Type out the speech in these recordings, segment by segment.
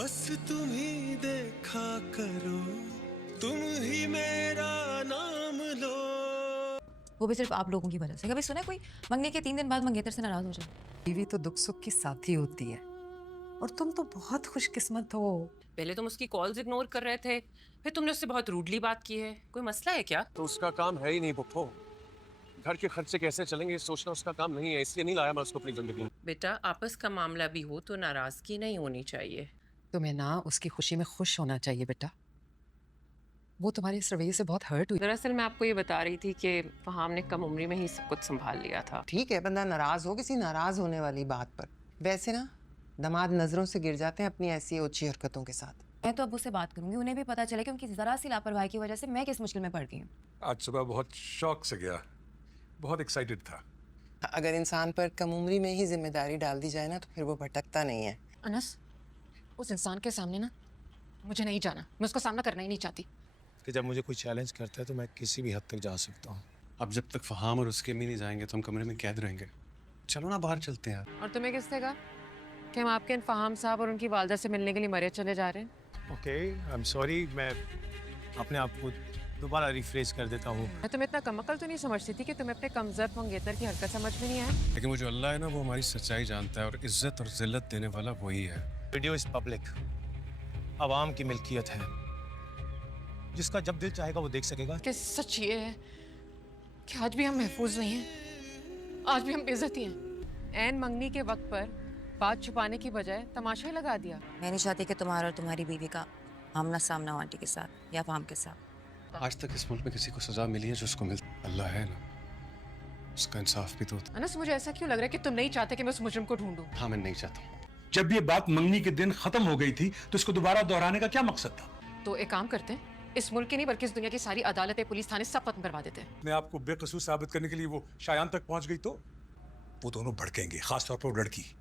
बस तुम ही देखा करो, तुम ही मेरा नाम लो। वो भी सिर्फ आप लोगों की वजह से। कभी सुना है कोई मंगनी के 3 दिन बाद मंगेतर से नाराज हो जाए? बीवी तो दुख सुख की साथी होती है, और तुम तो बहुत खुशकिस्मत हो। पहले तुम उसकी कॉल्स इग्नोर कर रहे थे, फिर तुमने उससे बहुत रूडली बात की है। कोई मसला है क्या? तो उसका काम है ही नहीं पुप्पो। घर के खर्चे कैसे चलेंगे सोचना उसका काम नहीं है, इसलिए नहीं लाया मैं उसको अपनी जिंदगी में। बेटा, आपस का मामला भी हो तो नाराजगी नहीं होनी चाहिए। तुम्हें ना उसकी खुशी में खुश होना चाहिए बेटा। वो तुम्हारे इस रवैये से बहुत हर्ट हुई। दरअसल मैं आपको ये बता रही थी कि फहाम ने कम उम्री में ही सब कुछ संभाल लिया था। ठीक है, बंदा नाराज हो किसी नाराज होने वाली बात पर। वैसे ना दामाद नजरों से गिर जाते हैं अपनी ऐसी ओछी हरकतों के साथ। मैं तो अब्बू से बात करूंगी, उन्हें भी पता चले कि उनकी जरा सी लापरवाही की वजह से मैं किस मुश्किल में पड़ गई हूँ। आज सुबह बहुत शौक से गया, बहुत एक्साइटेड था। अगर इंसान पर कम उम्री में ही जिम्मेदारी डाल दी जाए ना तो फिर वो भटकता नहीं है। अनस, उस इंसान के सामने ना मुझे नहीं जाना, मैं उसका सामना करना ही नहीं चाहती। कि जब मुझे कोई चैलेंज करता है तो मैं किसी भी हद तक जा सकता हूँ। अब जब तक फहाम और उसके अम्मी नहीं जाएंगे तो हम कमरे में कैद रहेंगे। चलो ना बाहर चलते हैं यार। और तुम्हें किसने कहा कि हम आपके इन फहाम साहब और उनकी वालदा से मिलने के लिए मरे चले जा रहे हैं? ओके, आई एम सॉरी, मैं अपने आप को दोबारा रिफ्रेश कर देता हूँ। मैं तुम्हें इतना कम अकल तो नहीं समझती थी कि तुम्हें अपने कमजोर मंगेतर की हरकत समझ में नहीं आए। लेकिन वो जो अल्लाह है ना, वो हमारी सच्चाई जानता है और इज्जत और जिल्लत देने वाला वही है। वीडियो इज पब्लिक, आवाम की मिल्कियत है, जिसका जब दिल चाहेगा वो देख सकेगा। कि सच ये है कि आज भी हम महफूज नहीं हैं, आज भी हम बेइज्जती हैं। ऐन मंगनी के वक्त पर बात छुपाने की बजाय तमाशा ही लगा दिया। मैं नहीं चाहती कि तुम्हारा और तुम्हारी बीवी का आमना सामना आंटी के साथ या फहाम के साथ। आज तक इस मुल्क में किसी को सजा मिली है जो उसको मिलती? अल्लाह है ना, उसका इंसाफ भी तो होता। अनस, मुझे ऐसा क्यों लग रहा है कि तुम नहीं चाहते कि मैं उस मुजरिम को ढूंढूं? हाँ, मैं नहीं चाहता हूँ। जब ये बात मंगनी के दिन खत्म हो गई थी तो इसको दोबारा दोहराने का क्या मकसद था? तो एक काम करते हैं, इस मुल्क की नहीं बल्कि इस दुनिया की सारी अदालतें, पुलिस थाने सब खत्म करवा देते हैं। अपने आप को बेकसूर साबित करने के लिए वो शायान तक पहुंच गई तो वो दोनों भड़केंगे, खासतौर पर वो लड़की।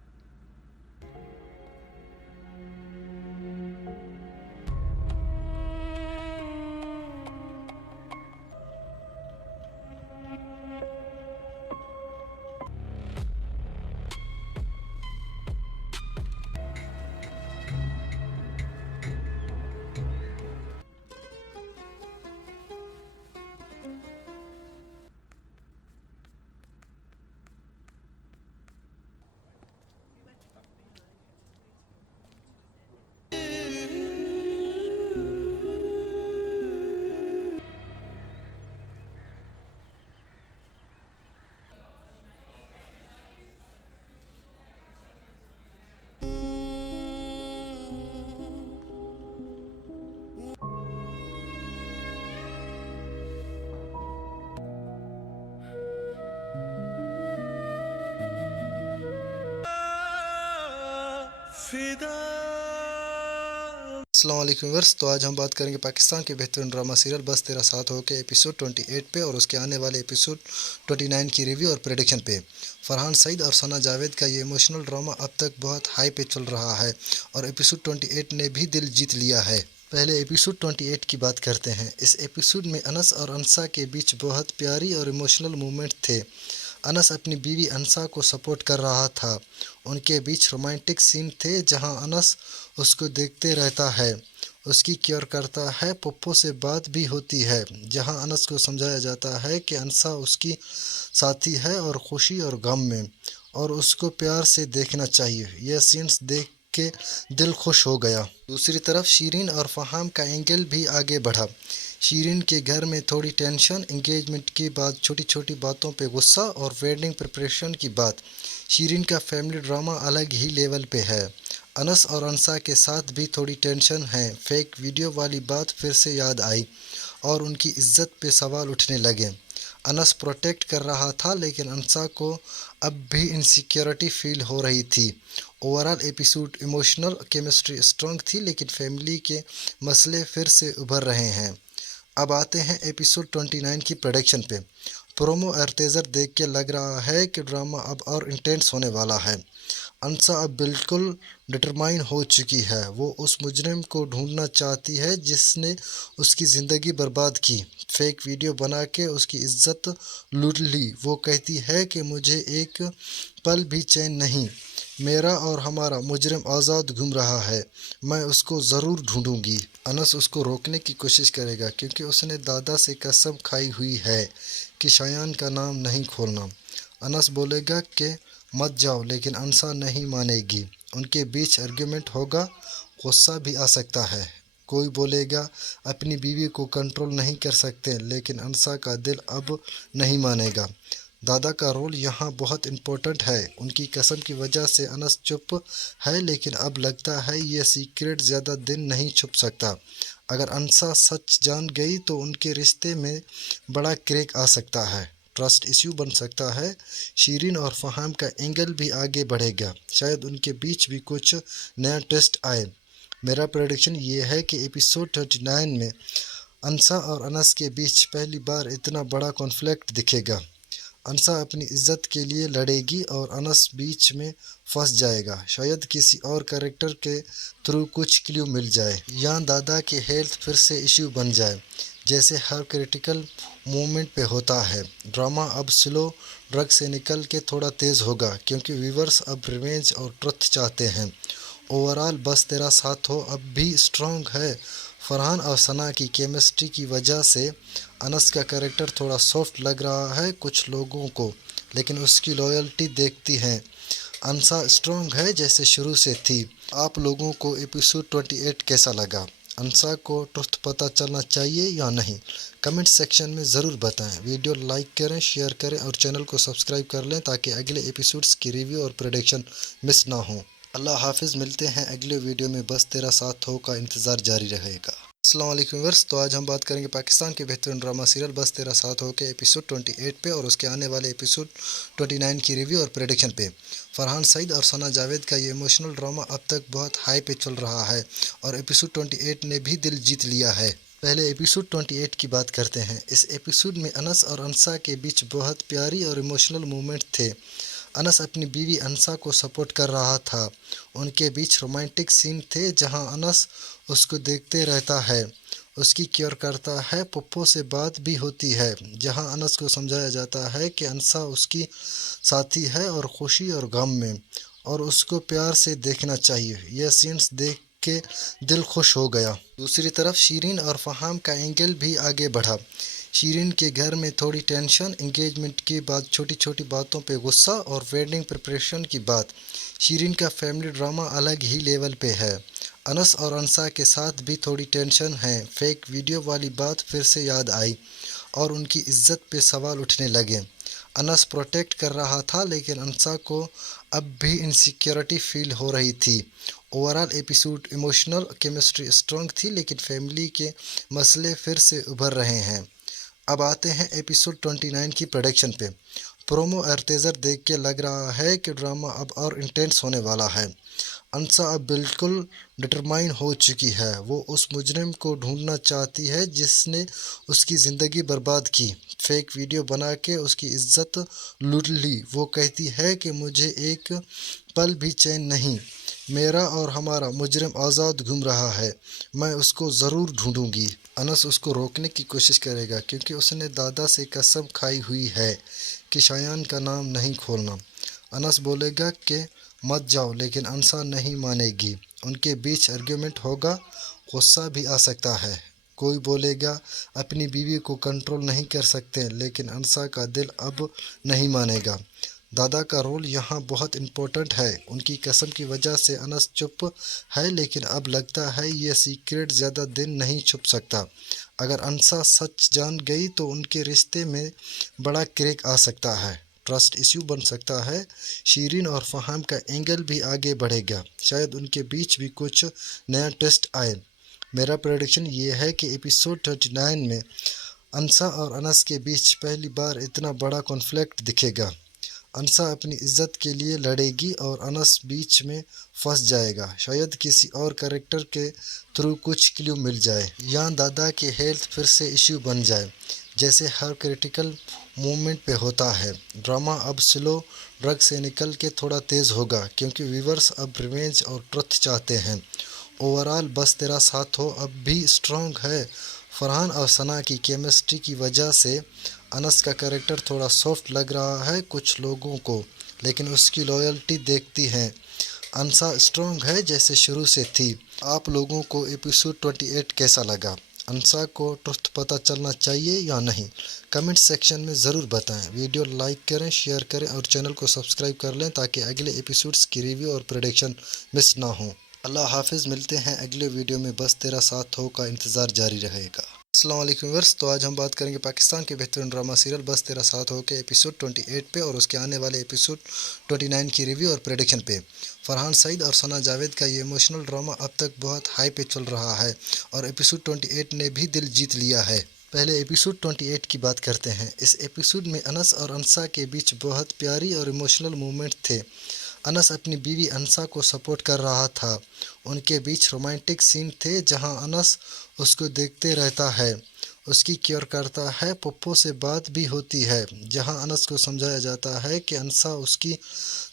अस्सलाम वालेकुम व्यूअर्स। तो आज हम बात करेंगे पाकिस्तान के बेहतरीन ड्रामा सीरियल बस तेरा साथ हो के एपिसोड 28 पे और उसके आने वाले एपिसोड 29 की रिव्यू और प्रेडिक्शन पे। फरहान सईद और सना जावेद का ये इमोशनल ड्रामा अब तक बहुत हाई पे चल रहा है और एपिसोड 28 ने भी दिल जीत लिया है। पहले एपिसोड 28 की बात करते हैं। इस एपिसोड में अनस और अंसा के बीच बहुत प्यारी और इमोशनल मोमेंट थे। अनस अपनी बीवी अंसा को सपोर्ट कर रहा था। उनके बीच रोमांटिक सीन थे जहां अनस उसको देखते रहता है, उसकी केयर करता है। पप्पो से बात भी होती है जहां अनस को समझाया जाता है कि अंसा उसकी साथी है और खुशी और गम में और उसको प्यार से देखना चाहिए। यह सीन्स देख के दिल खुश हो गया। दूसरी तरफ शीरीन और फहाम का एंगल भी आगे बढ़ा। शीरीन के घर में थोड़ी टेंशन, एंगेजमेंट के बाद छोटी छोटी बातों पे गुस्सा और वेडिंग प्रिपरेशन की बात। शीरीन का फैमिली ड्रामा अलग ही लेवल पे है। अनस और अंसा के साथ भी थोड़ी टेंशन है। फेक वीडियो वाली बात फिर से याद आई और उनकी इज्जत पे सवाल उठने लगे। अनस प्रोटेक्ट कर रहा था लेकिन अंसा को अब भी इनसिक्योरिटी फील हो रही थी। Overall episode emotional, chemistry strong थी लेकिन फैमिली के मसले फिर से उभर रहे हैं। अब आते हैं एपिसोड 29 की प्रोडक्शन पे। प्रोमो और टीजर देख के लग रहा है कि ड्रामा अब और इंटेंस होने वाला है। अंसा अब बिल्कुल डिटरमाइन हो चुकी है। वो उस मुजरिम को ढूंढना चाहती है जिसने उसकी ज़िंदगी बर्बाद की, फेक वीडियो बना के उसकी इज्जत लूट ली। वो कहती है कि मुझे एक पल भी चैन नहीं, मेरा और हमारा मुजरिम आज़ाद घूम रहा है, मैं उसको ज़रूर ढूंढूंगी। अनस उसको रोकने की कोशिश करेगा क्योंकि उसने दादा से कसम खाई हुई है कि शायान का नाम नहीं खोलना। अनस बोलेगा कि मत जाओ, लेकिन अंसा नहीं मानेगी। उनके बीच आर्गुमेंट होगा, गुस्सा भी आ सकता है। कोई बोलेगा अपनी बीवी को कंट्रोल नहीं कर सकते, लेकिन अंसा का दिल अब नहीं मानेगा। दादा का रोल यहाँ बहुत इम्पोर्टेंट है। उनकी कसम की वजह से अनस चुप है, लेकिन अब लगता है ये सीक्रेट ज़्यादा दिन नहीं छुप सकता। अगर अंसा सच जान गई तो उनके रिश्ते में बड़ा क्रैक आ सकता है, ट्रस्ट इश्यू बन सकता है। शीरीन और फहाम का एंगल भी आगे बढ़ेगा, शायद उनके बीच भी कुछ नया ट्विस्ट आए। मेरा प्रेडिक्शन ये है कि एपिसोड 39 में अंसा और अनस के बीच पहली बार इतना बड़ा कॉन्फ्लिक्ट दिखेगा। अंसा अपनी इज्जत के लिए लड़ेगी और अनस बीच में फंस जाएगा। शायद किसी और कैरेक्टर के थ्रू कुछ क्ल्यू मिल जाए या दादा की हेल्थ फिर से इश्यू बन जाए, जैसे हर क्रिटिकल मोमेंट पे होता है। ड्रामा अब स्लो ड्रग से निकल के थोड़ा तेज़ होगा क्योंकि व्यूवर्स अब रिवेंज और ट्रुथ चाहते हैं। ओवरऑल बस तेरा साथ हो अब भी स्ट्रॉन्ग है। फरहान और सना की केमिस्ट्री की वजह से अनस का कैरेक्टर थोड़ा सॉफ्ट लग रहा है कुछ लोगों को, लेकिन उसकी लॉयल्टी देखती हैं अंसा स्ट्रॉन्ग है जैसे शुरू से थी। आप लोगों को एपिसोड 28 कैसा लगा? अंसा को ट्रुथ पता चलना चाहिए या नहीं? कमेंट सेक्शन में ज़रूर बताएं। वीडियो लाइक करें, शेयर करें और चैनल को सब्सक्राइब कर लें ताकि अगले एपिसोड्स की रिव्यू और प्रेडिक्शन मिस ना हो। अल्लाह हाफिज़, मिलते हैं अगले वीडियो में। बस तेरा साथ हो का इंतज़ार जारी रहेगा। अस्सलाम वालेकुम व्यूअर्स, तो आज हम बात करेंगे पाकिस्तान के बेहतरीन ड्रामा सीरियल बस तेरा साथ हो के एपिसोड 28 पे और उसके आने वाले एपिसोड 29 की रिव्यू और प्रेडिक्शन पे। फरहान सईद और सना जावेद का ये इमोशनल ड्रामा अब तक बहुत हाई पे चल रहा है और एपिसोड 28 ने भी दिल जीत लिया है। पहले एपिसोड 28 की बात करते हैं। इस एपिसोड में अनस और अंसा के बीच बहुत प्यारी और इमोशनल मोमेंट थे। अनस अपनी बीवी अंसा को सपोर्ट कर रहा था। उनके बीच रोमांटिक सीन थे जहां अनस उसको देखते रहता है, उसकी केयर करता है। पप्पो से बात भी होती है जहां अनस को समझाया जाता है कि अंसा उसकी साथी है और खुशी और गम में, और उसको प्यार से देखना चाहिए। यह सीन्स देख के दिल खुश हो गया। दूसरी तरफ शीरीन और फहाम का एंगल भी आगे बढ़ा। शीरीन के घर में थोड़ी टेंशन, एंगेजमेंट के बाद छोटी छोटी बातों पे गुस्सा और वेडिंग प्रिपरेशन की बात। शीरीन का फैमिली ड्रामा अलग ही लेवल पे है। अनस और अंसा के साथ भी थोड़ी टेंशन है। फेक वीडियो वाली बात फिर से याद आई और उनकी इज्जत पे सवाल उठने लगे। अनस प्रोटेक्ट कर रहा था लेकिन अंसा को अब भी इनसिक्योरिटी फील हो रही थी। Overall episode emotional, chemistry strong थी लेकिन फैमिली के मसले फिर से उभर रहे हैं। अब आते हैं एपिसोड 29 की प्रोडक्शन पे। प्रोमो और टीजर देख के लग रहा है कि ड्रामा अब और इंटेंस होने वाला है। अंसा अब बिल्कुल डिटरमाइन हो चुकी है। वो उस मुजरिम को ढूंढना चाहती है जिसने उसकी ज़िंदगी बर्बाद की, फेक वीडियो बना के उसकी इज्जत लूट ली। वो कहती है कि मुझे एक पल भी चैन नहीं, मेरा और हमारा मुजरिम आज़ाद घूम रहा है, मैं उसको ज़रूर ढूंढूंगी। अनस उसको रोकने की कोशिश करेगा क्योंकि उसने दादा से कसम खाई हुई है कि शायान का नाम नहीं खोलना। अनस बोलेगा कि मत जाओ, लेकिन अंसा नहीं मानेगी। उनके बीच आर्गुमेंट होगा, गुस्सा भी आ सकता है। कोई बोलेगा अपनी बीवी को कंट्रोल नहीं कर सकते, लेकिन अंसा का दिल अब नहीं मानेगा। दादा का रोल यहाँ बहुत इम्पोर्टेंट है। उनकी कसम की वजह से अनस चुप है, लेकिन अब लगता है ये सीक्रेट ज़्यादा दिन नहीं छुप सकता। अगर अंसा सच जान गई तो उनके रिश्ते में बड़ा क्रैक आ सकता है, ट्रस्ट इश्यू बन सकता है। शीरीन और फहाम का एंगल भी आगे बढ़ेगा, शायद उनके बीच भी कुछ नया ट्विस्ट आए। मेरा प्रेडिक्शन ये है कि एपिसोड 39 में अंसा और अनस के बीच पहली बार इतना बड़ा कॉन्फ्लिक्ट दिखेगा। अंसा अपनी इज्जत के लिए लड़ेगी और अनस बीच में फंस जाएगा। शायद किसी और कैरेक्टर के थ्रू कुछ क्ल्यू मिल जाए या दादा की हेल्थ फिर से इश्यू बन जाए, जैसे हर क्रिटिकल मोमेंट पे होता है। ड्रामा अब स्लो ड्रग से निकल के थोड़ा तेज़ होगा क्योंकि व्यूवर्स अब रिवेंज और ट्रुथ चाहते हैं। ओवरऑल बस तेरा साथ हो अब भी स्ट्रॉन्ग है। फरहान और सना की केमिस्ट्री की वजह से अनस का कैरेक्टर थोड़ा सॉफ्ट लग रहा है कुछ लोगों को, लेकिन उसकी लॉयल्टी देखती हैं। अनसा स्ट्रॉन्ग है जैसे शुरू से थी। आप लोगों को एपिसोड 28 कैसा लगा? अनसा को ट्रुथ पता चलना चाहिए या नहीं? कमेंट सेक्शन में ज़रूर बताएं। वीडियो लाइक करें, शेयर करें और चैनल को सब्सक्राइब कर लें ताकि अगले एपिसोड्स की रिव्यू और प्रेडिक्शन मिस ना हो। अल्लाह हाफिज़। मिलते हैं अगले वीडियो में। बस तेरा साथ हो का इंतज़ार जारी रहेगा। अस्सलाम वालेकुम व्यूअर्स। तो आज हम बात करेंगे पाकिस्तान के बेहतरीन ड्रामा सीरियल बस तेरा साथ हो के एपिसोड 28 पे और उसके आने वाले एपिसोड 29 की रिव्यू और प्रेडिक्शन पे। फरहान सईद और सना जावेद का ये इमोशनल ड्रामा अब तक बहुत हाई पे चल रहा है और एपिसोड 28 ने भी दिल जीत लिया है। पहले एपिसोड 28 की बात करते हैं। इस एपिसोड में अनस और अनसा के बीच बहुत प्यारी और इमोशनल मोमेंट थे। अनस अपनी बीवी अनसा को सपोर्ट कर रहा था। उनके बीच रोमांटिक सीन थे जहां अनस उसको देखते रहता है, उसकी केयर करता है। पप्पो से बात भी होती है जहां अनस को समझाया जाता है कि अनसा उसकी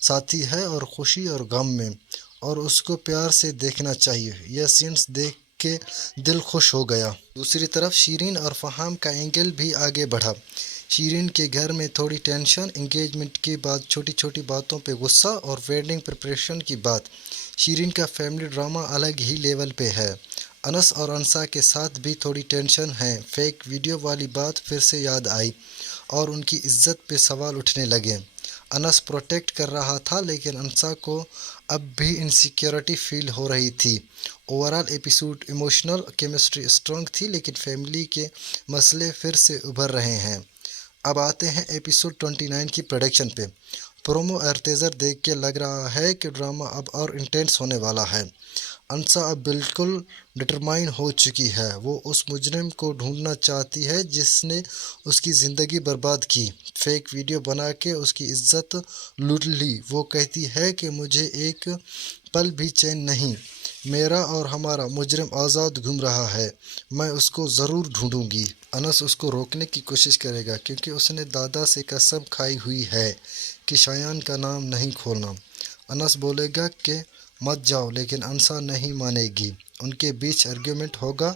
साथी है और खुशी और गम में, और उसको प्यार से देखना चाहिए। यह सीन्स देख के दिल खुश हो गया। दूसरी तरफ शीरीन और फहाम का एंगल भी आगे बढ़ा। शीरीन के घर में थोड़ी टेंशन, एंगेजमेंट के बाद छोटी छोटी बातों पे गुस्सा और वेडिंग प्रिपरेशन की बात। शीरीन का फैमिली ड्रामा अलग ही लेवल पे है। अनस और अनसा के साथ भी थोड़ी टेंशन है। फेक वीडियो वाली बात फिर से याद आई और उनकी इज्जत पे सवाल उठने लगे। अनस प्रोटेक्ट कर रहा था लेकिन अनसा को अब भी इनसिक्योरिटी फील हो रही थी। Overall episode emotional, chemistry strong थी लेकिन फैमिली के मसले फिर से उभर रहे हैं। अब आते हैं एपिसोड 29 की प्रोडक्शन पे। प्रोमो और टीजर देख के लग रहा है कि ड्रामा अब और इंटेंस होने वाला है। अनसा अब बिल्कुल डिटरमाइन हो चुकी है। वो उस मुजरिम को ढूंढना चाहती है जिसने उसकी ज़िंदगी बर्बाद की। फेक वीडियो बना के उसकी इज्जत लूट ली। वो कहती है कि मुझे एक पल भी चैन नहीं, मेरा और हमारा मुजरिम आज़ाद घूम रहा है, मैं उसको ज़रूर ढूंढूंगी। अनस उसको रोकने की कोशिश करेगा क्योंकि उसने दादा से कसम खाई हुई है कि शायान का नाम नहीं खोलना। अनस बोलेगा कि मत जाओ लेकिन अनसा नहीं मानेगी। उनके बीच आर्ग्यूमेंट होगा,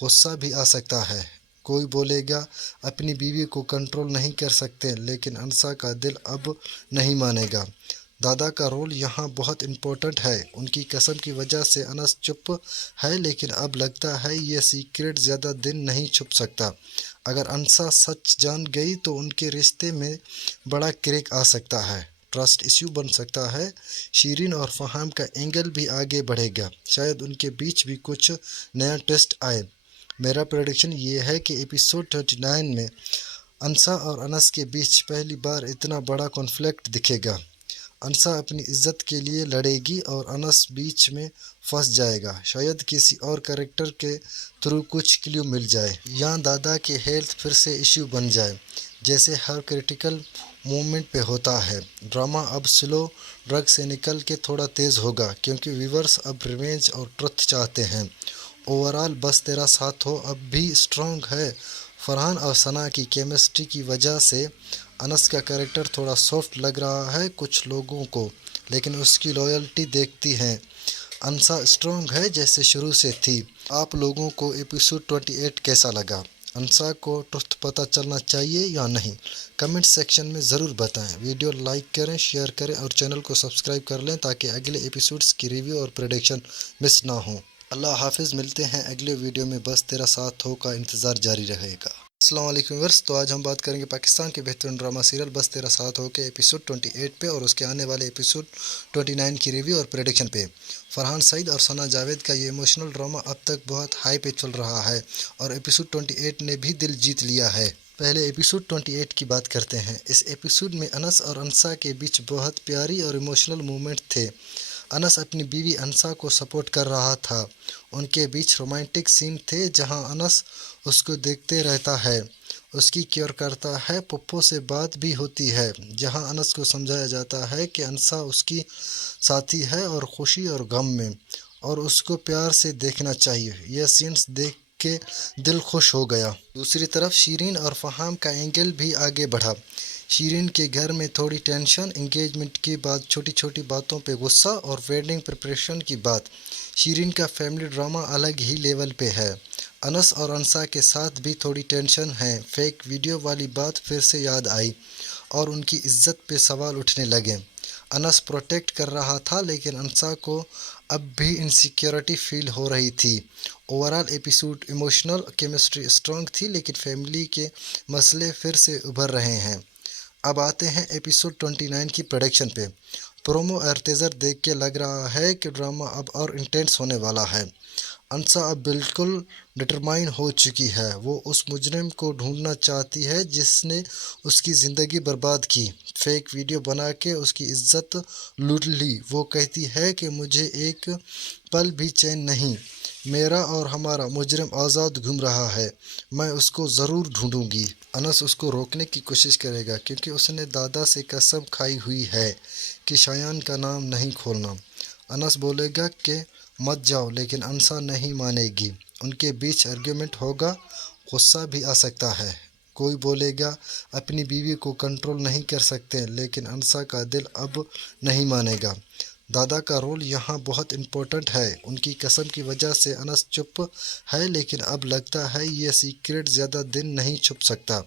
गुस्सा भी आ सकता है। कोई बोलेगा अपनी बीवी को कंट्रोल नहीं कर सकते, लेकिन अनसा का दिल अब नहीं मानेगा। दादा का रोल यहाँ बहुत इम्पोर्टेंट है। उनकी कसम की वजह से अनस चुप है लेकिन अब लगता है ये सीक्रेट ज़्यादा दिन नहीं छुप सकता। अगर अनसा सच जान गई तो उनके रिश्ते में बड़ा क्रैक आ सकता है, ट्रस्ट इश्यू बन सकता है। शीरीन और फहाम का एंगल भी आगे बढ़ेगा, शायद उनके बीच भी कुछ नया ट्विस्ट आए। मेरा प्रेडिक्शन ये है कि एपिसोड 39 में अनसा और अनस के बीच पहली बार इतना बड़ा कॉन्फ्लिक्ट दिखेगा। अनसा अपनी इज्जत के लिए लड़ेगी और अनस बीच में फंस जाएगा। शायद किसी और कैरेक्टर के थ्रू कुछ क्ल्यू मिल जाए या दादा के हेल्थ फिर से इश्यू बन जाए जैसे हर क्रिटिकल मोमेंट पे होता है। ड्रामा अब स्लो ड्रग से निकल के थोड़ा तेज़ होगा क्योंकि व्यूवर्स अब रिवेंज और ट्रुथ चाहते हैं। ओवरऑल बस तेरा साथ हो अब भी स्ट्रॉन्ग है। फरहान और सना की केमिस्ट्री की वजह से अनस का कैरेक्टर थोड़ा सॉफ्ट लग रहा है कुछ लोगों को, लेकिन उसकी लॉयल्टी देखती हैं। अनसा स्ट्रॉन्ग है जैसे शुरू से थी। आप लोगों को एपिसोड 28 कैसा लगा? अनसा को ट्रुथ पता चलना चाहिए या नहीं? कमेंट सेक्शन में ज़रूर बताएं। वीडियो लाइक करें, शेयर करें और चैनल को सब्सक्राइब कर लें ताकि अगले एपिसोड्स की रिव्यू और प्रेडिक्शन मिस ना हो। अल्लाह हाफिज़। मिलते हैं अगले वीडियो में। बस तेरा साथ हो का इंतज़ार जारी रहेगा। अस्सलाम वालेकुम व्यूअर्स। तो आज हम बात करेंगे पाकिस्तान के बेहतरीन ड्रामा सीरियल बस तेरा साथ हो के एपिसोड 28 पे और उसके आने वाले एपिसोड 29 की रिव्यू और प्रेडिक्शन पे। फरहान सईद और सना जावेद का ये इमोशनल ड्रामा अब तक बहुत हाई पे चल रहा है और एपिसोड 28 ने भी दिल जीत लिया है। पहले एपिसोड 28 की बात करते हैं। इस एपिसोड में अनस और अनसा के बीच बहुत प्यारी और इमोशनल मोमेंट थे। अनस अपनी बीवी अनसा को सपोर्ट कर रहा था। उनके बीच रोमांटिक सीन थे जहां अनस उसको देखते रहता है, उसकी केयर करता है। पप्पो से बात भी होती है जहां अनस को समझाया जाता है कि अनसा उसकी साथी है और खुशी और गम में, और उसको प्यार से देखना चाहिए। यह सीन्स देख के दिल खुश हो गया। दूसरी तरफ शीरीन और फहाम का एंगल भी आगे बढ़ा। शीरीन के घर में थोड़ी टेंशन, एंगेजमेंट की बात, छोटी छोटी बातों पे गुस्सा और वेडिंग प्रिपरेशन की बात। शीरीन का फैमिली ड्रामा अलग ही लेवल पे है। अनस और अनसा के साथ भी थोड़ी टेंशन है। फेक वीडियो वाली बात फिर से याद आई और उनकी इज्जत पे सवाल उठने लगे। अनस प्रोटेक्ट कर रहा था लेकिन अनसा को अब भी इनसिक्योरिटी फील हो रही थी। Overall episode emotional, chemistry strong थी लेकिन फैमिली के मसले फिर से उभर रहे हैं। अब आते हैं एपिसोड 29 की प्रोडक्शन पे। प्रोमो और टीजर देख के लग रहा है कि ड्रामा अब और इंटेंस होने वाला है। अनसा अब बिल्कुल डिटरमाइन हो चुकी है। वो उस मुजरिम को ढूंढना चाहती है जिसने उसकी ज़िंदगी बर्बाद की, फेक वीडियो बना के उसकी इज्जत लूट ली। वो कहती है कि मुझे एक पल भी चैन नहीं, मेरा और हमारा मुजरिम आज़ाद घूम रहा है, मैं उसको ज़रूर ढूंढूंगी। अनस उसको रोकने की कोशिश करेगा क्योंकि उसने दादा से कसम खाई हुई है कि शायान का नाम नहीं खोलना। अनस बोलेगा कि मत जाओ लेकिन अनसा नहीं मानेगी। उनके बीच आर्ग्यूमेंट होगा, गुस्सा भी आ सकता है। कोई बोलेगा अपनी बीवी को कंट्रोल नहीं कर सकते लेकिन अनसा का दिल अब नहीं मानेगा। दादा का रोल यहाँ बहुत इम्पोर्टेंट है। उनकी कसम की वजह से अनस चुप है लेकिन अब लगता है ये सीक्रेट ज़्यादा दिन नहीं छुप सकता।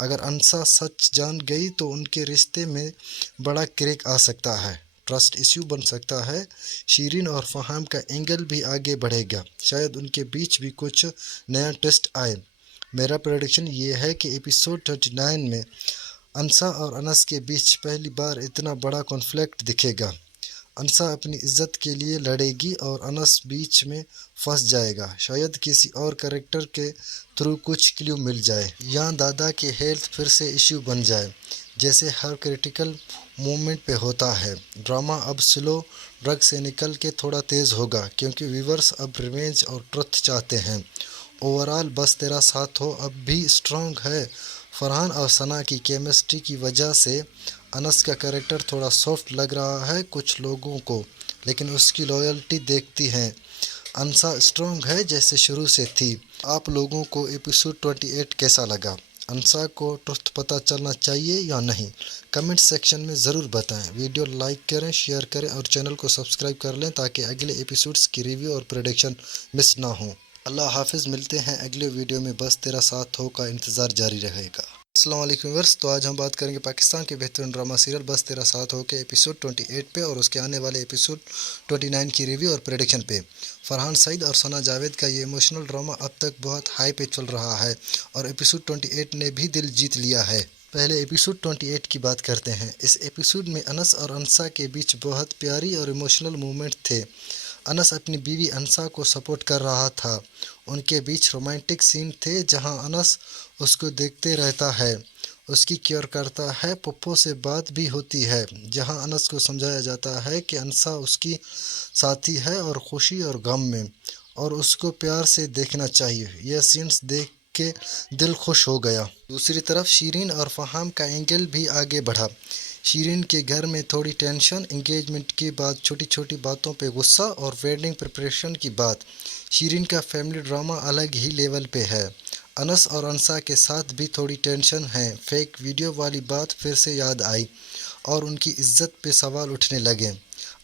अगर अनसा सच जान गई तो उनके रिश्ते में बड़ा क्रैक आ सकता है, ट्रस्ट इश्यू बन सकता है। शीरीन और फहाम का एंगल भी आगे बढ़ेगा, शायद उनके बीच भी कुछ नया ट्विस्ट आए। मेरा प्रेडिक्शन ये है कि एपिसोड 39 में अनसा और अनस के बीच पहली बार इतना बड़ा कॉन्फ्लिक्ट दिखेगा। अनसा अपनी इज्जत के लिए लड़ेगी और अनस बीच में फंस जाएगा। शायद किसी और कैरेक्टर के थ्रू कुछ क्लू मिल जाए या दादा की हेल्थ फिर से इश्यू बन जाए जैसे हर क्रिटिकल मोमेंट पे होता है। ड्रामा अब स्लो ड्रग से निकल के थोड़ा तेज़ होगा क्योंकि व्यूवर्स अब रिवेंज और ट्रुथ चाहते हैं। ओवरऑल बस तेरा साथ हो अब भी स्ट्रॉन्ग है। फरहान और सना की केमिस्ट्री की वजह से अनस का कैरेक्टर थोड़ा सॉफ्ट लग रहा है कुछ लोगों को, लेकिन उसकी लॉयल्टी देखती हैं अनसा स्ट्रॉन्ग है जैसे शुरू से थी। आप लोगों को एपिसोड 28 कैसा लगा? अनसा को ट्रुथ पता चलना चाहिए या नहीं? कमेंट सेक्शन में ज़रूर बताएं। वीडियो लाइक करें, शेयर करें और चैनल को सब्सक्राइब कर लें ताकि अगले एपिसोड्स की रिव्यू और प्रेडिक्शन मिस ना हो। अल्लाह हाफिज़, मिलते हैं अगले वीडियो में। बस तेरा साथ हो का इंतज़ार जारी रहेगा। अस्सलाम वालेकुम व्यूअर्स, तो आज हम बात करेंगे पाकिस्तान के बेहतरीन ड्रामा सीरियल बस तेरा साथ हो के एपिसोड 28 पे और उसके आने वाले एपिसोड 29 की रिव्यू और प्रेडिक्शन पे। फरहान सईद और सना जावेद का ये इमोशनल ड्रामा अब तक बहुत हाई पे चल रहा है और एपिसोड 28 ने भी दिल जीत लिया है। पहले एपिसोड 28 की बात करते हैं। इस एपिसोड में अनस और अनसा के बीच बहुत प्यारी और इमोशनल मोमेंट थे। अनस अपनी बीवी अनसा को सपोर्ट कर रहा था। उनके बीच रोमांटिक सीन थे जहां अनस उसको देखते रहता है, उसकी केयर करता है। पप्पो से बात भी होती है जहां अनस को समझाया जाता है कि अनसा उसकी साथी है और खुशी और गम में और उसको प्यार से देखना चाहिए। यह सीन्स देख के दिल खुश हो गया। दूसरी तरफ शीरीन और फहाम का एंगल भी आगे बढ़ा। शीरीन के घर में थोड़ी टेंशन, एंगेजमेंट की बात, छोटी छोटी बातों पे गुस्सा और वेडिंग प्रिपरेशन की बात। शीरीन का फैमिली ड्रामा अलग ही लेवल पे है। अनस और अनसा के साथ भी थोड़ी टेंशन है। फेक वीडियो वाली बात फिर से याद आई और उनकी इज्जत पे सवाल उठने लगे।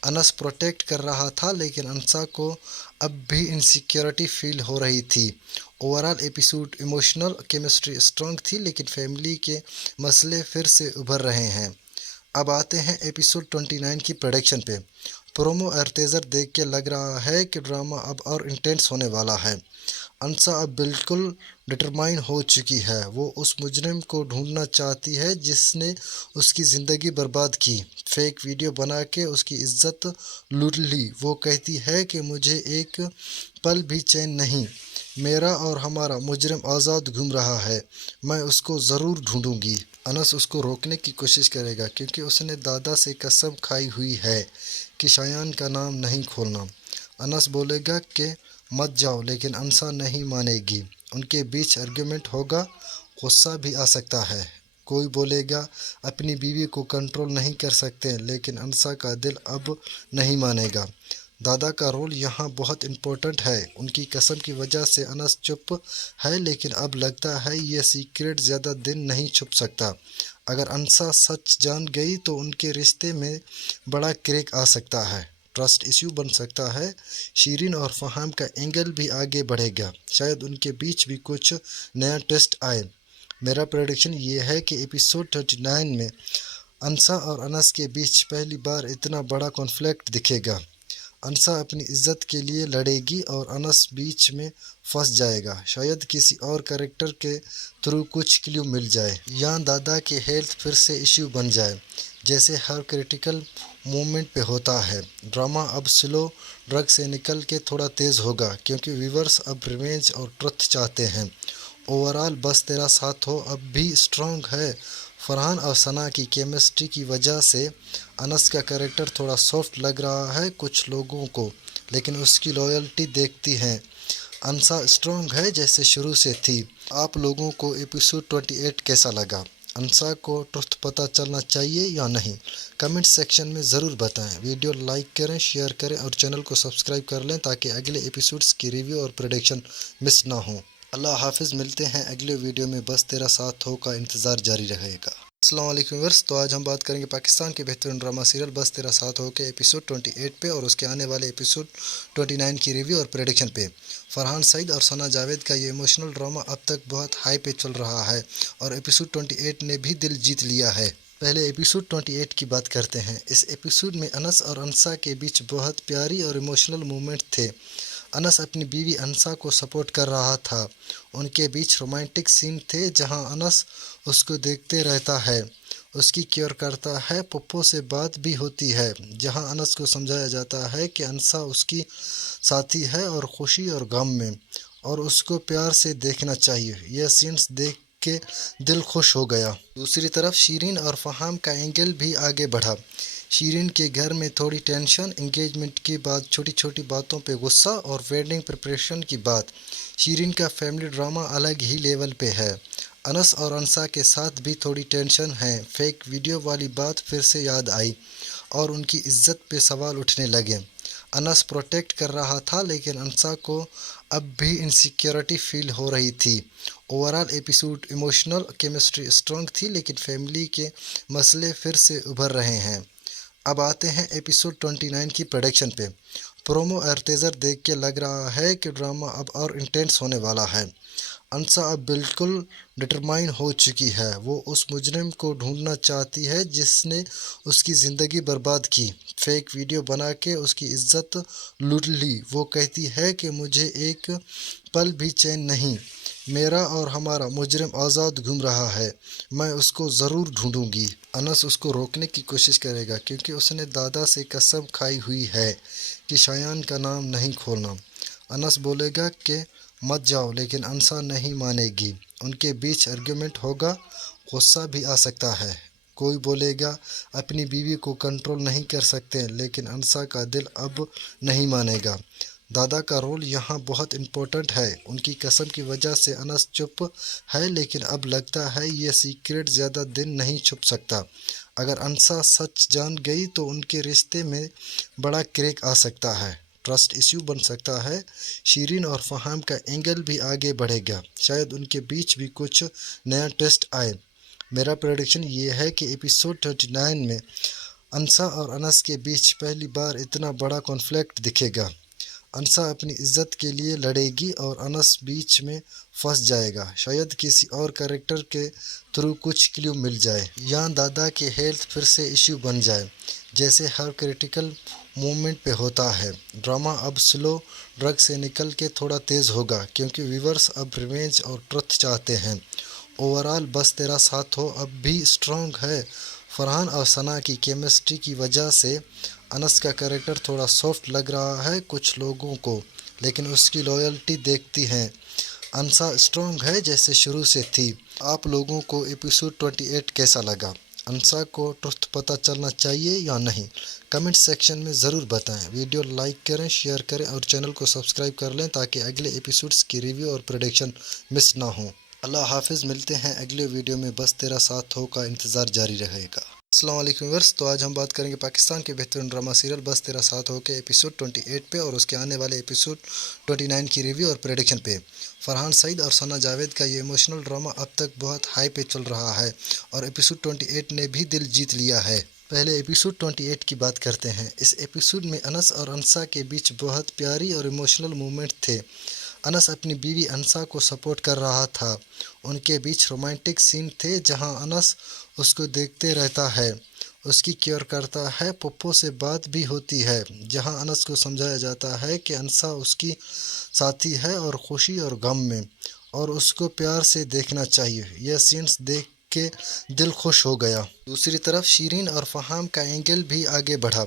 अनस प्रोटेक्ट कर रहा था लेकिन अनसा को अब भी इनसिक्योरिटी फील हो रही थी। Overall episode emotional, chemistry strong थी लेकिन फैमिली के मसले फिर से उभर रहे हैं। अब आते हैं एपिसोड 29 की प्रोडक्शन पे। प्रोमो और टीजर देख के लग रहा है कि ड्रामा अब और इंटेंस होने वाला है। अनसा अब बिल्कुल डिटरमाइन हो चुकी है। वो उस मुजरिम को ढूंढना चाहती है जिसने उसकी ज़िंदगी बर्बाद की, फेक वीडियो बना के उसकी इज्जत लूट ली। वो कहती है कि मुझे एक पल भी चैन नहीं, मेरा और हमारा मुजरिम आज़ाद घूम रहा है, मैं उसको ज़रूर ढूंढूंगी। अनस उसको रोकने की कोशिश करेगा क्योंकि उसने दादा से कसम खाई हुई है कि शायान का नाम नहीं खोलना। अनस बोलेगा कि मत जाओ लेकिन अनसा नहीं मानेगी। उनके बीच आर्ग्यूमेंट होगा, गुस्सा भी आ सकता है। कोई बोलेगा अपनी बीवी को कंट्रोल नहीं कर सकते लेकिन अनसा का दिल अब नहीं मानेगा। दादा का रोल यहाँ बहुत इम्पोर्टेंट है। उनकी कसम की वजह से अनस चुप है, लेकिन अब लगता है ये सीक्रेट ज़्यादा दिन नहीं छुप सकता। अगर अनसा सच जान गई तो उनके रिश्ते में बड़ा क्रैक आ सकता है, ट्रस्ट इश्यू बन सकता है। शीरीन और फहाम का एंगल भी आगे बढ़ेगा, शायद उनके बीच भी कुछ नया ट्विस्ट आए। मेरा प्रेडिक्शन ये है कि एपिसोड 39 में अनसा और अनस के बीच पहली बार इतना बड़ा कॉन्फ्लिक्ट दिखेगा। अनसा अपनी इज्जत के लिए लड़ेगी और अनस बीच में फंस जाएगा। शायद किसी और कैरेक्टर के थ्रू कुछ क्लू मिल जाए या दादा के हेल्थ फिर से इश्यू बन जाए, जैसे हर क्रिटिकल मोमेंट पे होता है। ड्रामा अब स्लो ड्रग से निकल के थोड़ा तेज़ होगा, क्योंकि व्यूवर्स अब रिवेंज और ट्रुथ चाहते हैं। ओवरऑल बस तेरा साथ हो अब भी स्ट्रॉन्ग है। फरहान और सना की केमिस्ट्री की वजह से अनस का कैरेक्टर थोड़ा सॉफ्ट लग रहा है कुछ लोगों को, लेकिन उसकी लॉयल्टी देखती हैं अनसा स्ट्रॉन्ग है जैसे शुरू से थी। आप लोगों को एपिसोड 28 कैसा लगा? अनसा को ट्रुथ पता चलना चाहिए या नहीं? कमेंट सेक्शन में ज़रूर बताएं। वीडियो लाइक करें, शेयर करें और चैनल को सब्सक्राइब कर लें ताकि अगले एपिसोड्स की रिव्यू और प्रेडिक्शन मिस ना हो। अल्लाह हाफिज़। मिलते हैं अगले वीडियो में। बस तेरा साथ हो का इंतज़ार जारी रहेगा। अस्सलाम वालेकुम व्यूअर्स, तो आज हम बात करेंगे पाकिस्तान के बेहतरीन ड्रामा सीरियल बस तेरा साथ हो के एपिसोड 28 पे और उसके आने वाले एपिसोड 29 की रिव्यू और प्रेडिक्शन पे। फरहान सईद और सना जावेद का ये इमोशनल ड्रामा अब तक बहुत हाई पे चल रहा है और एपिसोड 28 ने भी दिल जीत लिया है। पहले एपिसोड 28 की बात करते हैं। इस एपिसोड में अनस और अनसा के बीच बहुत प्यारी और इमोशनल मोमेंट थे। अनस अपनी बीवी अनसा को सपोर्ट कर रहा था। उनके बीच रोमांटिक सीन थे जहां अनस उसको देखते रहता है, उसकी केयर करता है। पप्पो से बात भी होती है जहां अनस को समझाया जाता है कि अनसा उसकी साथी है और खुशी और गम में, और उसको प्यार से देखना चाहिए। यह सीन्स देख के दिल खुश हो गया। दूसरी तरफ शीरीन और फहाम का एंगल भी आगे बढ़ा। शीरीन के घर में थोड़ी टेंशन, एंगेजमेंट के बाद छोटी छोटी बातों पे गुस्सा और वेडिंग प्रिपरेशन की बात। शीरीन का फैमिली ड्रामा अलग ही लेवल पे है। अनस और अनसा के साथ भी थोड़ी टेंशन है। फेक वीडियो वाली बात फिर से याद आई और उनकी इज्जत पे सवाल उठने लगे। अनस प्रोटेक्ट कर रहा था, लेकिन अनसा को अब भी इनसिक्योरिटी फील हो रही थी। Overall episode emotional, chemistry strong थी, लेकिन फैमिली के मसले फिर से उभर रहे हैं। अब आते हैं एपिसोड 29 की प्रोडक्शन पे। प्रोमो और टीजर देख के लग रहा है कि ड्रामा अब और इंटेंस होने वाला है। अनसा अब बिल्कुल डिटरमाइन हो चुकी है। वो उस मुजरिम को ढूंढना चाहती है जिसने उसकी ज़िंदगी बर्बाद की। फेक वीडियो बना के उसकी इज्जत लूट ली। वो कहती है कि मुझे एक पल भी चैन नहीं, मेरा और हमारा मुजरिम आज़ाद घूम रहा है, मैं उसको ज़रूर ढूंढूंगी। अनस उसको रोकने की कोशिश करेगा क्योंकि उसने दादा से कसम खाई हुई है कि शायान का नाम नहीं खोलना। अनस बोलेगा कि मत जाओ, लेकिन अनसा नहीं मानेगी। उनके बीच आर्ग्यूमेंट होगा, गुस्सा भी आ सकता है। कोई बोलेगा अपनी बीवी को कंट्रोल नहीं कर सकते, लेकिन अनसा का दिल अब नहीं मानेगा। दादा का रोल यहाँ बहुत इम्पोर्टेंट है। उनकी कसम की वजह से अनस चुप है, लेकिन अब लगता है ये सीक्रेट ज़्यादा दिन नहीं छुप सकता। अगर अनसा सच जान गई तो उनके रिश्ते में बड़ा क्रैक आ सकता है, ट्रस्ट इश्यू बन सकता है। शीरीन और फहाम का एंगल भी आगे बढ़ेगा, शायद उनके बीच भी कुछ नया ट्विस्ट आए। मेरा प्रेडिक्शन ये है कि एपिसोड 39 में अनसा और अनस के बीच पहली बार इतना बड़ा कॉन्फ्लिक्ट दिखेगा। अनसा अपनी इज्जत के लिए लड़ेगी और अनस बीच में फंस जाएगा। शायद किसी और कैरेक्टर के थ्रू कुछ क्लू मिल जाए या दादा के हेल्थ फिर से इश्यू बन जाए, जैसे हर क्रिटिकल मोमेंट पे होता है। ड्रामा अब स्लो ड्रग से निकल के थोड़ा तेज़ होगा, क्योंकि व्यूवर्स अब रिवेंज और ट्रुथ चाहते हैं। ओवरऑल बस तेरा साथ हो अब भी स्ट्रॉन्ग है। फरहान और सना की केमिस्ट्री की वजह से अनस का कैरेक्टर थोड़ा सॉफ्ट लग रहा है कुछ लोगों को, लेकिन उसकी लॉयल्टी देखती हैं अनसा स्ट्रॉन्ग है जैसे शुरू से थी। आप लोगों को एपिसोड 28 कैसा लगा? अनसा को ट्रुथ पता चलना चाहिए या नहीं? कमेंट सेक्शन में ज़रूर बताएं। वीडियो लाइक करें, शेयर करें और चैनल को सब्सक्राइब कर लें ताकि अगले एपिसोड्स की रिव्यू और प्रेडिक्शन मिस ना हो। अल्लाह हाफिज़। मिलते हैं अगले वीडियो में। बस तेरा साथ हो का इंतज़ार जारी रहेगा। अस्सलाम वालेकुम व्यूअर्स। तो आज हम बात करेंगे पाकिस्तान के बेहतरीन ड्रामा सीरियल बस तेरा साथ हो के एपिसोड 28 पे और उसके आने वाले एपिसोड 29 की रिव्यू और प्रेडिक्शन पे। फरहान सईद और सना जावेद का ये इमोशनल ड्रामा अब तक बहुत हाई पे चल रहा है और एपिसोड 28 ने भी दिल जीत लिया है। पहले एपिसोड 28 की बात करते हैं। इस एपिसोड में अनस और अंसा के बीच बहुत प्यारी और इमोशनल मोमेंट थे। अनस अपनी बीवी अंसा को सपोर्ट कर रहा था। उनके बीच रोमांटिक सीन थे जहां अनस उसको देखते रहता है, उसकी केयर करता है, पप्पो से बात भी होती है, जहां अनस को समझाया जाता है कि अंसा उसकी साथी है और खुशी और गम में और उसको प्यार से देखना चाहिए। यह सीन्स देख के दिल खुश हो गया। दूसरी तरफ शीरीन और फहाम का एंगल भी आगे बढ़ा।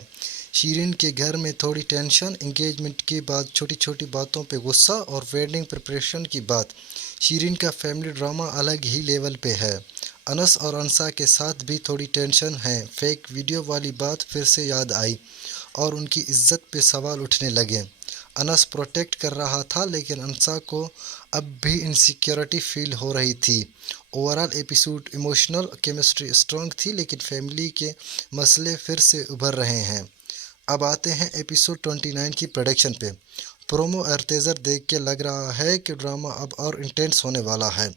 शीरीन के घर में थोड़ी टेंशन, एंगेजमेंट के बाद छोटी छोटी बातों पे गुस्सा और वेडिंग प्रिपरेशन की बात। शीरीन का फैमिली ड्रामा अलग ही लेवल पे है। अनस और अंसा के साथ भी थोड़ी टेंशन है। फेक वीडियो वाली बात फिर से याद आई और उनकी इज्जत पे सवाल उठने लगे। अनस प्रोटेक्ट कर रहा था लेकिन अंसा को अब भी इनसिक्योरिटी फील हो रही थी। Overall episode emotional, chemistry strong थी लेकिन फैमिली के मसले फिर से उभर रहे हैं। अब आते हैं एपिसोड 29 की प्रोडक्शन पे। प्रोमो और टीजर देख के लग रहा है कि ड्रामा अब और इंटेंस होने वाला है।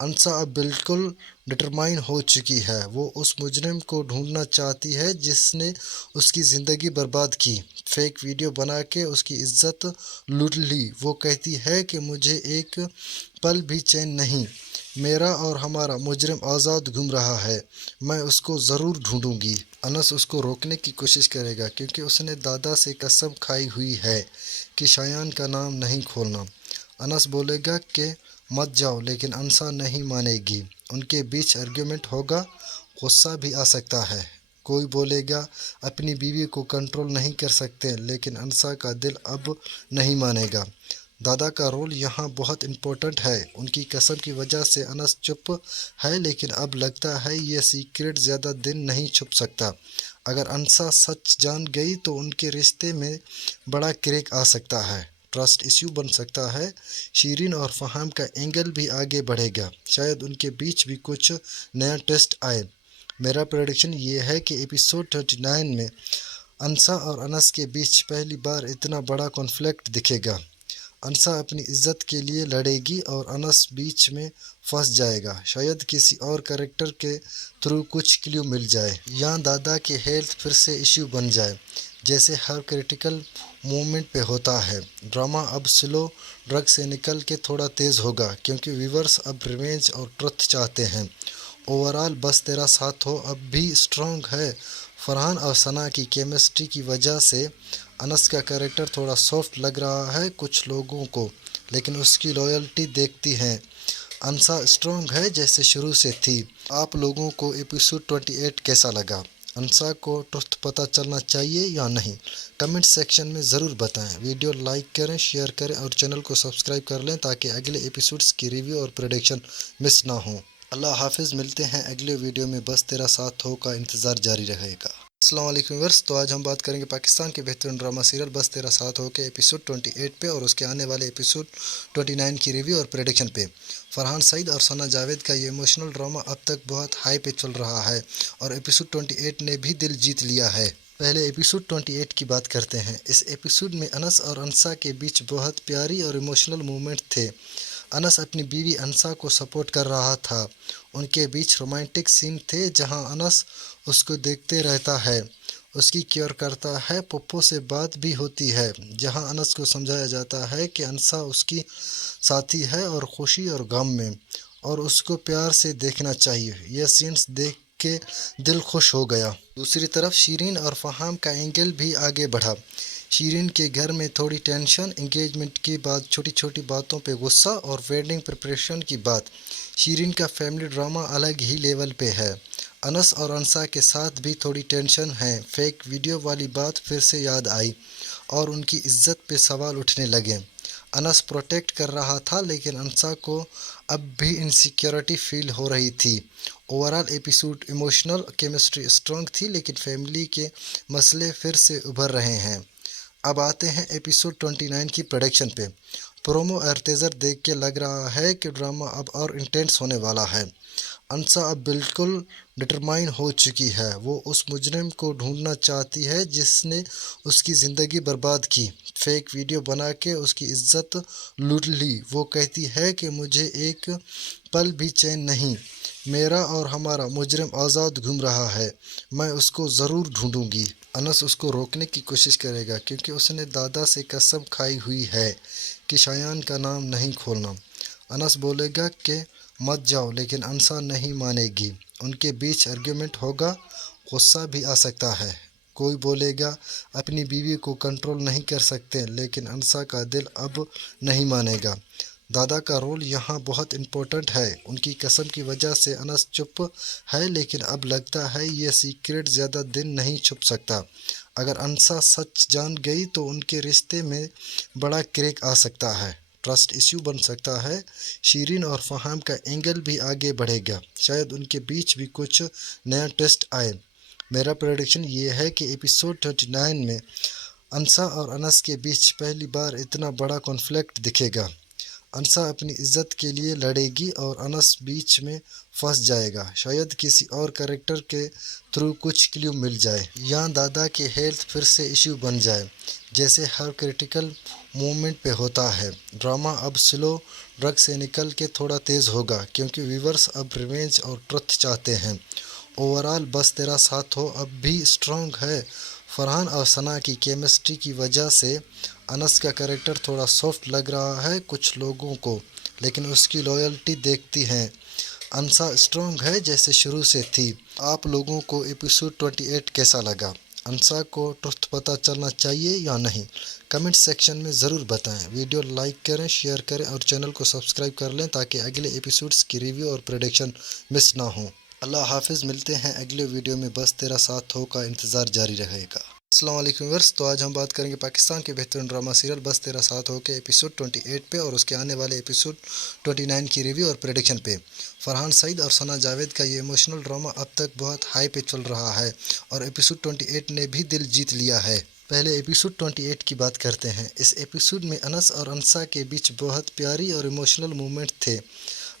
अंसा अब बिल्कुल डिटरमाइन हो चुकी है। वो उस मुजरिम को ढूंढना चाहती है जिसने उसकी ज़िंदगी बर्बाद की। फेक वीडियो बना के उसकी इज्जत लूट ली। वो कहती है कि मुझे एक पल भी चैन नहीं, मेरा और हमारा मुजरिम आज़ाद घूम रहा है, मैं उसको ज़रूर ढूंढूंगी। अनस उसको रोकने की कोशिश करेगा क्योंकि उसने दादा से कसम खाई हुई है कि शायान का नाम नहीं खोलना। अनस बोलेगा कि मत जाओ लेकिन अंसा नहीं मानेगी। उनके बीच आर्ग्यूमेंट होगा, गुस्सा भी आ सकता है। कोई बोलेगा अपनी बीवी को कंट्रोल नहीं कर सकते लेकिन अंसा का दिल अब नहीं मानेगा। दादा का रोल यहाँ बहुत इम्पोर्टेंट है। उनकी कसम की वजह से अनस चुप है लेकिन अब लगता है ये सीक्रेट ज़्यादा दिन नहीं छुप सकता। अगर अंसा सच जान गई तो उनके रिश्ते में बड़ा क्रैक आ सकता है, ट्रस्ट इश्यू बन सकता है। शीरीन और फहाम का एंगल भी आगे बढ़ेगा, शायद उनके बीच भी कुछ नया टेस्ट आए। मेरा प्रेडिक्शन ये है कि एपिसोड 39 में अंसा और अनस के बीच पहली बार इतना बड़ा कॉन्फ्लिक्ट दिखेगा। अंसा अपनी इज्जत के लिए लड़ेगी और अनस बीच में फंस जाएगा। शायद किसी और कैरेक्टर के थ्रू कुछ क्ल्यू मिल जाए या दादा की हेल्थ फिर से इश्यू बन जाए जैसे हर क्रिटिकल मोमेंट पे होता है। ड्रामा अब स्लो ड्रग से निकल के थोड़ा तेज़ होगा क्योंकि व्यूवर्स अब रिवेंज और ट्रुथ चाहते हैं। ओवरऑल बस तेरा साथ हो अब भी स्ट्रॉन्ग है। फरहान और सना की केमिस्ट्री की वजह से अनस का कैरेक्टर थोड़ा सॉफ्ट लग रहा है कुछ लोगों को, लेकिन उसकी लॉयल्टी देखती हैं। अंसा स्ट्रॉन्ग है जैसे शुरू से थी। आप लोगों को एपिसोड 28 कैसा लगा? अंसा को ट्रुथ पता चलना चाहिए या नहीं? कमेंट सेक्शन में ज़रूर बताएं। वीडियो लाइक करें, शेयर करें और चैनल को सब्सक्राइब कर लें ताकि अगले एपिसोड्स की रिव्यू और प्रेडिक्शन मिस ना हो। अल्लाह हाफिज़। मिलते हैं अगले वीडियो में। बस तेरा साथ हो का इंतज़ार जारी रहेगा। अस्सलाम वालेकुम व्यूअर्स। तो आज हम बात करेंगे पाकिस्तान के बेहतरीन ड्रामा सीरियल बस तेरा साथ हो के एपिसोड 28 पे और उसके आने वाले एपिसोड 29 की रिव्यू और प्रेडिक्शन पे। फरहान सईद और सना जावेद का ये इमोशनल ड्रामा अब तक बहुत हाई पे चल रहा है और एपिसोड 28 ने भी दिल जीत लिया है। पहले एपिसोड 28 की बात करते हैं। इस एपिसोड में अनस और अंसा के बीच बहुत प्यारी और इमोशनल मोमेंट थे। अनस अपनी बीवी अंसा को सपोर्ट कर रहा था। उनके बीच रोमांटिक सीन थे जहां अनस उसको देखते रहता है, उसकी केयर करता है, पप्पो से बात भी होती है, जहां अनस को समझाया जाता है कि अंसा उसकी साथी है और खुशी और गम में और उसको प्यार से देखना चाहिए। यह सीन्स देख के दिल खुश हो गया। दूसरी तरफ शीरीन और फहाम का एंगल भी आगे बढ़ा। शीरीन के घर में थोड़ी टेंशन, एंगेजमेंट के बाद छोटी छोटी बातों पे गुस्सा और वेडिंग प्रिपरेशन की बात। शीरीन का फैमिली ड्रामा अलग ही लेवल पे है। अनस और अंसा के साथ भी थोड़ी टेंशन है। फेक वीडियो वाली बात फिर से याद आई और उनकी इज्जत पे सवाल उठने लगे। अनस प्रोटेक्ट कर रहा था लेकिन अंसा को अब भी इनसिक्योरिटी फील हो रही थी। Overall episode emotional, chemistry strong थी लेकिन फैमिली के मसले फिर से उभर रहे हैं। अब आते हैं एपिसोड 29 की प्रोडक्शन पे। प्रोमो और टीजर देख के लग रहा है कि ड्रामा अब और इंटेंस होने वाला है। अंसा अब बिल्कुल डिटरमाइन हो चुकी है। वो उस मुजरिम को ढूंढना चाहती है जिसने उसकी ज़िंदगी बर्बाद की, फेक वीडियो बना के उसकी इज्जत लूट ली। वो कहती है कि मुझे एक पल भी चैन नहीं, मेरा और हमारा मुजरिम आज़ाद घूम रहा है, मैं उसको ज़रूर ढूंढूंगी। अनस उसको रोकने की कोशिश करेगा क्योंकि उसने दादा से कसम खाई हुई है कि शायान का नाम नहीं खोलना। अनस बोलेगा कि मत जाओ, लेकिन अंसा नहीं मानेगी। उनके बीच आर्ग्यूमेंट होगा, गुस्सा भी आ सकता है। कोई बोलेगा अपनी बीवी को कंट्रोल नहीं कर सकते, लेकिन अंसा का दिल अब नहीं मानेगा। दादा का रोल यहाँ बहुत इम्पोर्टेंट है। उनकी कसम की वजह से अनस चुप है, लेकिन अब लगता है ये सीक्रेट ज़्यादा दिन नहीं छुप सकता। अगर अंसा सच जान गई तो उनके रिश्ते में बड़ा क्रैक आ सकता है, ट्रस्ट इश्यू बन सकता है। शीरीन और फहाम का एंगल भी आगे बढ़ेगा, शायद उनके बीच भी कुछ नया ट्विस्ट आए। मेरा प्रेडिक्शन ये है कि एपिसोड 39 में अंसा और अनस के बीच पहली बार इतना बड़ा कॉन्फ्लिक्ट दिखेगा। अंसा अपनी इज्जत के लिए लड़ेगी और अनस बीच में फंस जाएगा। शायद किसी और कैरेक्टर के थ्रू कुछ क्ल्यू मिल जाए या दादा के हेल्थ फिर से इश्यू बन जाए, जैसे हर क्रिटिकल मोमेंट पे होता है। ड्रामा अब स्लो ड्रग से निकल के थोड़ा तेज़ होगा क्योंकि व्यूवर्स अब रिवेंज और ट्रुथ चाहते हैं। ओवरऑल बस तेरा साथ हो अब भी स्ट्रॉन्ग है। फरहान और सना की केमिस्ट्री की वजह से अनस का कैरेक्टर थोड़ा सॉफ्ट लग रहा है कुछ लोगों को, लेकिन उसकी लॉयल्टी देखती हैं अंसा स्ट्रॉन्ग है जैसे शुरू से थी। आप लोगों को एपिसोड 28 कैसा लगा? अंसा को ट्रुथ पता चलना चाहिए या नहीं? कमेंट सेक्शन में ज़रूर बताएं। वीडियो लाइक करें, शेयर करें और चैनल को सब्सक्राइब कर लें ताकि अगले एपिसोड्स की रिव्यू और प्रेडिक्शन मिस ना हो। अल्लाह हाफिज़, मिलते हैं अगले वीडियो में। बस तेरा साथ हो का इंतज़ार जारी रहेगा। अस्सलाम वालेकुम व्यूअर्स, तो आज हम बात करेंगे पाकिस्तान के बेहतरीन ड्रामा सीरियल बस तेरा साथ हो के एपिसोड 28 पे और उसके आने वाले एपिसोड 29 की रिव्यू और प्रेडिक्शन पे। फरहान सईद और सना जावेद का ये इमोशनल ड्रामा अब तक बहुत हाई पे चल रहा है और एपिसोड 28 ने भी दिल जीत लिया है। पहले एपिसोड 28 की बात करते हैं। इस एपिसोड में अनस और अंसा के बीच बहुत प्यारी और इमोशनल मोमेंट थे।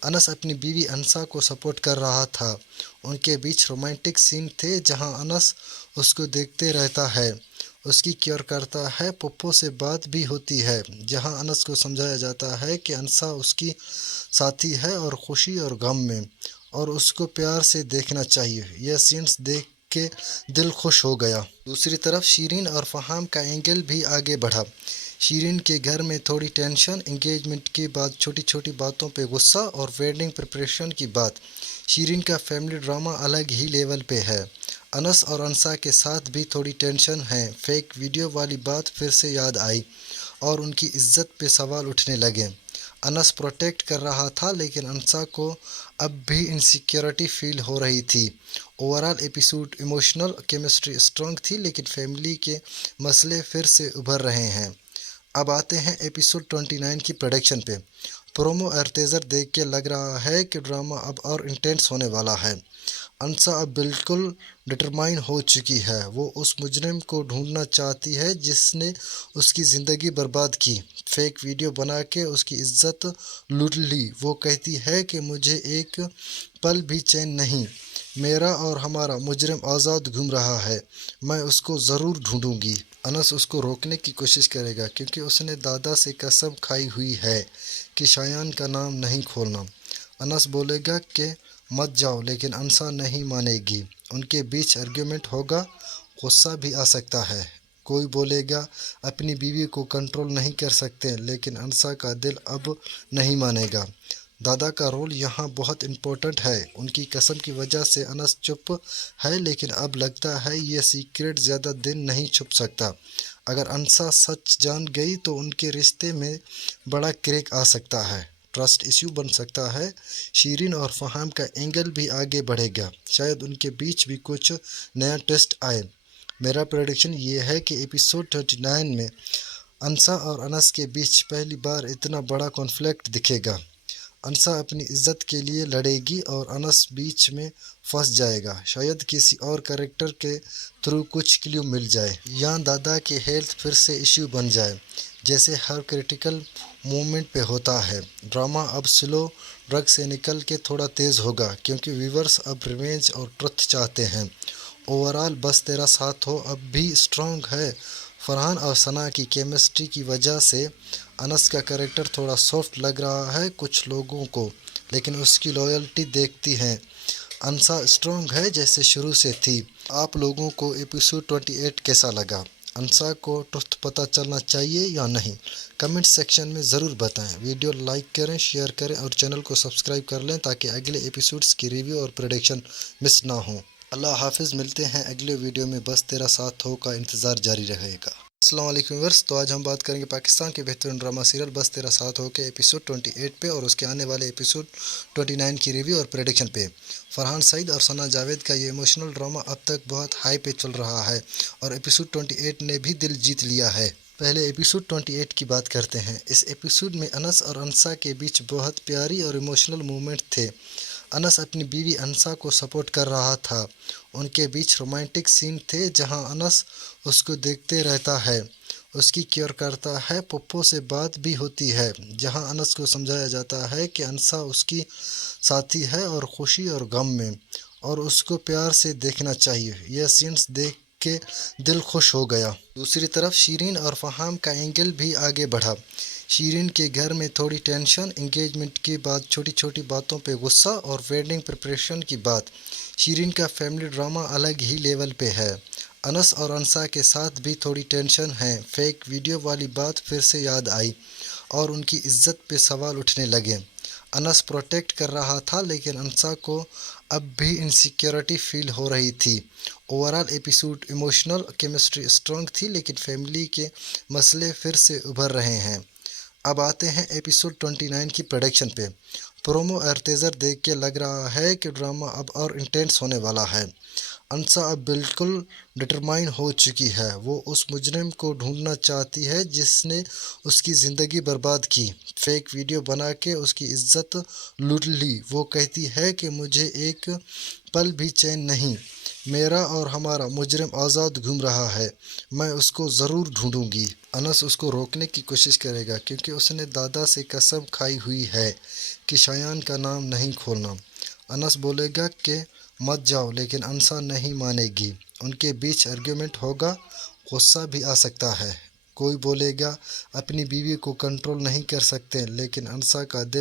अनस अपनी बीवी अंसा को सपोर्ट कर रहा था। उनके बीच रोमांटिक सीन थे जहां अनस उसको देखते रहता है, उसकी केयर करता है। पप्पो से बात भी होती है जहां अनस को समझाया जाता है कि अंसा उसकी साथी है और खुशी और गम में और उसको प्यार से देखना चाहिए। यह सीन्स देख के दिल खुश हो गया। दूसरी तरफ शीरीन और फहाम का एंगल भी आगे बढ़ा। शीरीन के घर में थोड़ी टेंशन, एंगेजमेंट के बाद छोटी छोटी बातों पे गुस्सा और वेडिंग प्रिपरेशन की बात। शीरीन का फैमिली ड्रामा अलग ही लेवल पे है। अनस और अंसा के साथ भी थोड़ी टेंशन है। फेक वीडियो वाली बात फिर से याद आई और उनकी इज्जत पे सवाल उठने लगे। अनस प्रोटेक्ट कर रहा था लेकिन अंसा को अब भी इनसिक्योरिटी फील हो रही थी। Overall episode emotional, chemistry strong थी लेकिन फैमिली के मसले फिर से उभर रहे हैं। अब आते हैं एपिसोड 29 की प्रोडक्शन पे। प्रोमो और टीजर देख के लग रहा है कि ड्रामा अब और इंटेंस होने वाला है। अंसा अब बिल्कुल डिटरमाइन हो चुकी है। वो उस मुजरिम को ढूंढना चाहती है जिसने उसकी ज़िंदगी बर्बाद की, फेक वीडियो बना के उसकी इज्जत लूट ली। वो कहती है कि मुझे एक पल भी चैन नहीं, मेरा और हमारा मुजरिम आज़ाद घूम रहा है, मैं उसको ज़रूर ढूंढूंगी। अनस उसको रोकने की कोशिश करेगा क्योंकि उसने दादा से कसम खाई हुई है कि शायान का नाम नहीं खोलना। अनस बोलेगा कि मत जाओ, लेकिन अंसा नहीं मानेगी। उनके बीच आर्ग्यूमेंट होगा, गुस्सा भी आ सकता है। कोई बोलेगा अपनी बीवी को कंट्रोल नहीं कर सकते, लेकिन अंसा का दिल अब नहीं मानेगा। दादा का रोल यहाँ बहुत इम्पोर्टेंट है। उनकी कसम की वजह से अनस चुप है, लेकिन अब लगता है ये सीक्रेट ज़्यादा दिन नहीं छुप सकता। अगर अंसा सच जान गई तो उनके रिश्ते में बड़ा क्रैक आ सकता है, ट्रस्ट इश्यू बन सकता है। शीरीन और फहाम का एंगल भी आगे बढ़ेगा, शायद उनके बीच भी कुछ नया ट्विस्ट आए। मेरा प्रेडिक्शन ये है कि एपिसोड 39 में अंसा और अनस के बीच पहली बार इतना बड़ा कॉन्फ्लिक्ट दिखेगा। अंसा अपनी इज्जत के लिए लड़ेगी और अनस बीच में फंस जाएगा। शायद किसी और कैरेक्टर के थ्रू कुछ क्ल्यू मिल जाए या दादा के हेल्थ फिर से इश्यू बन जाए, जैसे हर क्रिटिकल मोमेंट पे होता है। ड्रामा अब स्लो ड्रग से निकल के थोड़ा तेज़ होगा क्योंकि व्यूवर्स अब रिवेंज और ट्रुथ चाहते हैं। ओवरऑल बस तेरा साथ हो अब भी स्ट्रॉन्ग है। फरहान और सना की केमिस्ट्री की वजह से अनस का कैरेक्टर थोड़ा सॉफ्ट लग रहा है कुछ लोगों को, लेकिन उसकी लॉयल्टी देखती हैं अनसा स्ट्रॉन्ग है जैसे शुरू से थी। आप लोगों को एपिसोड 28 कैसा लगा? अनसा को ट्रुथ पता चलना चाहिए या नहीं? कमेंट सेक्शन में ज़रूर बताएं। वीडियो लाइक करें, शेयर करें और चैनल को सब्सक्राइब कर लें ताकि अगले एपिसोड्स की रिव्यू और प्रेडिक्शन मिस ना हो। अल्लाह हाफिज़। मिलते हैं अगले वीडियो में। बस तेरा साथ हो का इंतज़ार जारी रहेगा। अस्सलाम वालेकुम व्यूअर्स। तो आज हम बात करेंगे पाकिस्तान के बेहतरीन ड्रामा सीरियल बस तेरा साथ हो के एपिसोड 28 पे और उसके आने वाले एपिसोड 29 की रिव्यू और प्रेडिक्शन पे। फरहान सईद और सना जावेद का ये इमोशनल ड्रामा अब तक बहुत हाई पे चल रहा है और एपिसोड 28 ने भी दिल जीत लिया है। पहले एपिसोड 28 की बात करते हैं। इस एपिसोड में अनस और अनसा के बीच बहुत प्यारी और इमोशनल मोमेंट थे। अनस अपनी बीवी अनसा को सपोर्ट कर रहा था। उनके बीच रोमांटिक सीन थे जहां अनस उसको देखते रहता है, उसकी केयर करता है। पप्पो से बात भी होती है जहां अनस को समझाया जाता है कि अनसा उसकी साथी है और खुशी और गम में और उसको प्यार से देखना चाहिए। यह सीन्स देख के दिल खुश हो गया। दूसरी तरफ शीरीन और फहाम का एंगल भी आगे बढ़ा। शीरीन के घर में थोड़ी टेंशन, एंगेजमेंट के बाद छोटी छोटी बातों पे गुस्सा और वेडिंग प्रिपरेशन की बात। शीरीन का फैमिली ड्रामा अलग ही लेवल पे है। अनस और अनसा के साथ भी थोड़ी टेंशन है। फेक वीडियो वाली बात फिर से याद आई और उनकी इज्जत पे सवाल उठने लगे। अनस प्रोटेक्ट कर रहा था लेकिन अनसा को अब भी इनसिक्योरिटी फील हो रही थी। Overall episode emotional, chemistry strong थी लेकिन फैमिली के मसले फिर से उभर रहे हैं। अब आते हैं एपिसोड 29 की प्रोडक्शन पे। प्रोमो और टीजर देख के लग रहा है कि ड्रामा अब और इंटेंस होने वाला है। अनसा अब बिल्कुल डिटरमाइन हो चुकी है। वो उस मुजरिम को ढूंढना चाहती है जिसने उसकी ज़िंदगी बर्बाद की, फेक वीडियो बना के उसकी इज्जत लूट ली। वो कहती है कि मुझे एक पल भी चैन नहीं, मेरा और हमारा मुजरिम आज़ाद घूम रहा है, मैं उसको ज़रूर ढूंढूंगी। अनस उसको रोकने की कोशिश करेगा क्योंकि उसने दादा से कसम खाई हुई है कि शायान का नाम नहीं खोलना। अनस बोलेगा कि मत जाओ लेकिन अनसा नहीं मानेगी। उनके बीच आर्ग्यूमेंट होगा, गुस्सा भी आ सकता है। कोई बोलेगा अपनी बीवी को कंट्रोल नहीं कर सकते लेकिन अनसा का दिल